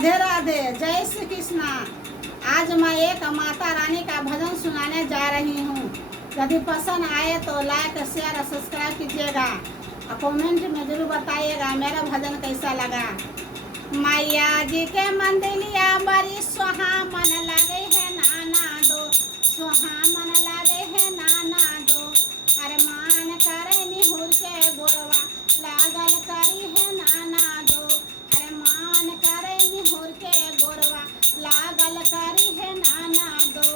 राधे राधे, जय श्री कृष्णा। आज मैं एक माता रानी का भजन सुनाने जा रही हूँ। यदि पसंद आए तो लाइक शेयर और सब्सक्राइब कीजिएगा और कमेंट में जरूर बताइएगा मेरा भजन कैसा लगा। मैया जी के मंदिलिया बड़ी सुहामन लगे है नाना दो, सुहामन लगे है नाना दो। अरे मान करे निहुर के गोरवा लागल करी है नाना दो। अरे मान करे निहुर के गोरवा लागल करी है नाना दो।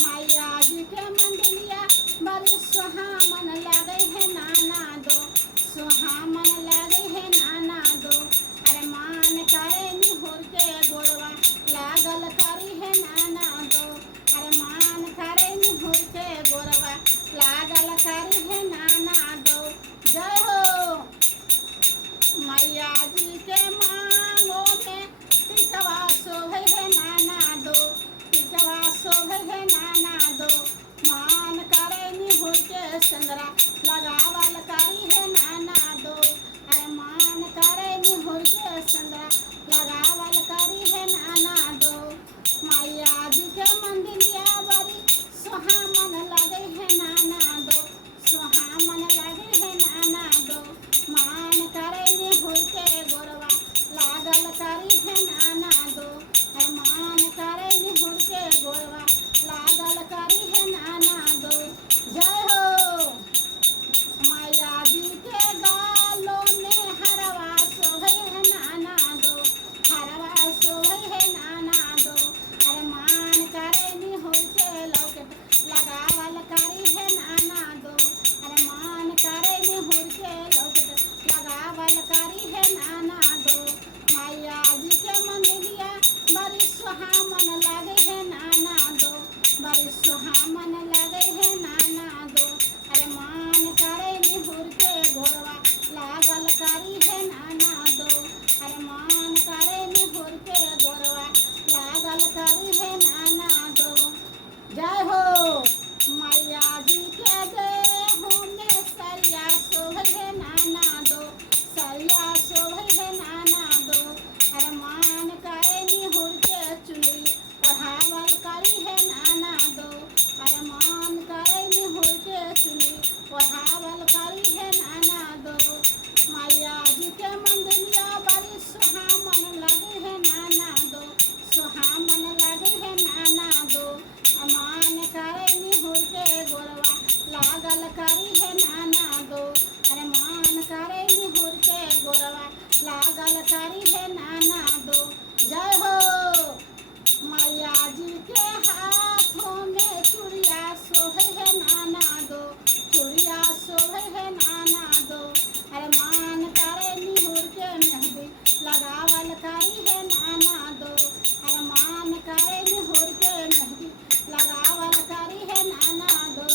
मैया जी के मंदिलिया बड़ी सुहामन लगे है नाना दो, सुहामन लगे है नाना दो। अरे मान करे निहुर के गोरवा लागल करी है नाना दो। अरे मान करे निहुर के गोरवा लागल करी है नाना दो। जय हो। मैया जी के मांगो में टिकवा शोभे है नाना दो, टिकवा शोभे है नाना दो। मान करे निहुर के संगरा लगावल करी है नाना दो। अरे मान करे निहुर के संगरा लगावल करी है नाना दो। मैया जी के मंदिलिया बड़ी सुहामन लगे है नाना दो, सुहामन लगे है नाना दो। मान करे निहुर के गोरवा लागल करी है नाना दो। अरे मान करे निहुर के गोरवा लागल करी है नाना दो। जय हो। मैया जी के गालों में हरवा शोभे है नाना दो, हरवा शोभे है नाना दो। अरे मान करे निहुर के लौकट लगावल करी है नाना दो। अरे मान करे निहुर के लौकट लगावल करी है नाना दो। मैया जी के मंदिलिया बड़ी सुहामन लगे है नाना दो, बड़ी सुहामन लगे है नाना दो। अरे मान करे निहुर के गोरवा लागल करी है नाना दो। अरे मान करे निहुर के गोरवा लागल करी है नाना दो। जय हो। मैया जी के देहों में सरिया शोभे है नाना दो, सरिया शोभे है नाना दो। अरे मान करे निहुर के चुनरी ओढ़ावल करी है नाना दो। अरे मान करे निहुर के चुनरी ओढ़ावल करी है नाना दो। मैया जी के मंदिलिया बड़ी सुहामन लगे है नाना दो, सुहामन लगे है नाना दो। मान करे निहुर के गोरवा लागल करी है नाना दो। अरे मान करे निहुर के गोरवा लागल करी है नाना दो। जय हो। मैया जी के हाथों में चूड़िया शोभे है नाना दो, चूड़िया शोभे है नाना दो। अरे मान करे निहुर के मेहंदी लगावल करी है नाना दो। अरे मान करे निहुर के मेहंदी लगावल करी है नाना दो।